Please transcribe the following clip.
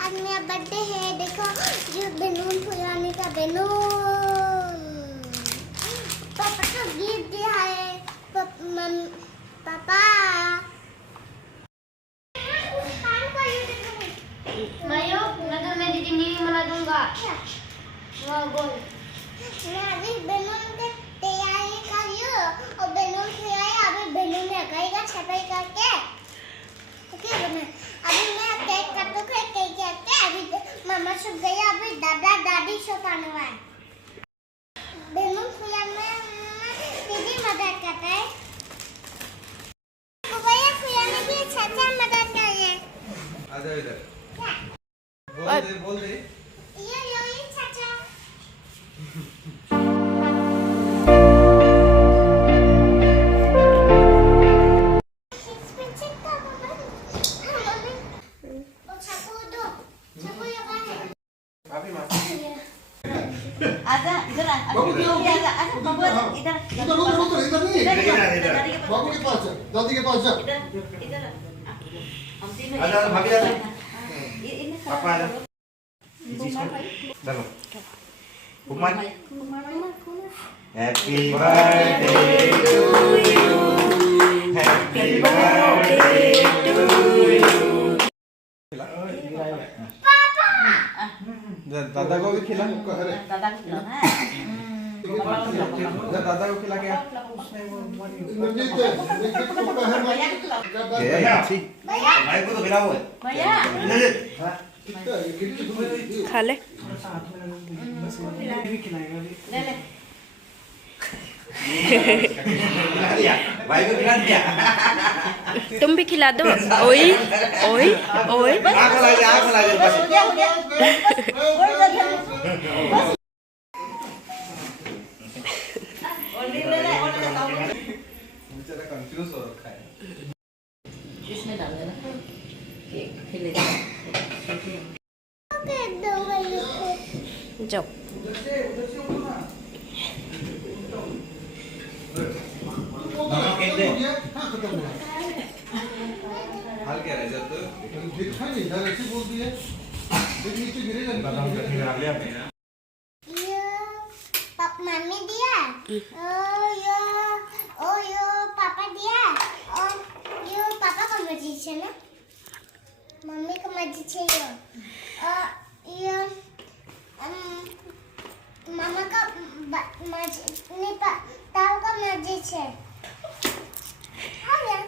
आज मेरा बर्थडे है। देखो जो बैलून फुलाने का बैलून। पापा को गिफ्ट दिया है। पापा मैं दीदी नहीं मना दूंगा। बोल मैं अभी बैलून की तैयारी कर रही हूँ और बैलून खिलाए अभी बैलून लगाएगा सफाई करके। ओके बना अभी मैं केक काटूंगा। केक काटके अभी मामा सो गया। अभी दादा दादी सो आने वाले। बैलून फुलाने दीदी मदद करता है। भैया फुलाने की चाचा मदद कर रहे हैं। आ जाओ इधर। बोल दे ये लो ये चाचा। आजा इधर आ बाबू इधर नहीं बाबू के पास दादी के पास जा इधर हम तीनों आजा भाग जा इन पापा आजा चलो Kumar happy birthday to you happy birthday to you दादा को भी खिला दादा को खिलाना है दादा को खिला क्या भाई को तो खिलाओ भैया खा ले ले ले भाई को खिला दिया तुम भी खिला दो। ओए ओए ओए आंख लगे बस बेचारा कंफ्यूज हो रखा है इसमें डाल देना केक खिले जाओ केक दे हाँ खत्म हुआ हाल क्या रह जाता देखा नहीं इधर ऐसे बोल दिए नीचे गिरेगा दादा हम कहीं आ गया अपने मम्मी दिया यो पापा दिया और यो पापा का मर्जी है ना मम्मी का मर्जी है यो मामा का मर्जी नहीं ताऊ का मर्जी है हाँ यार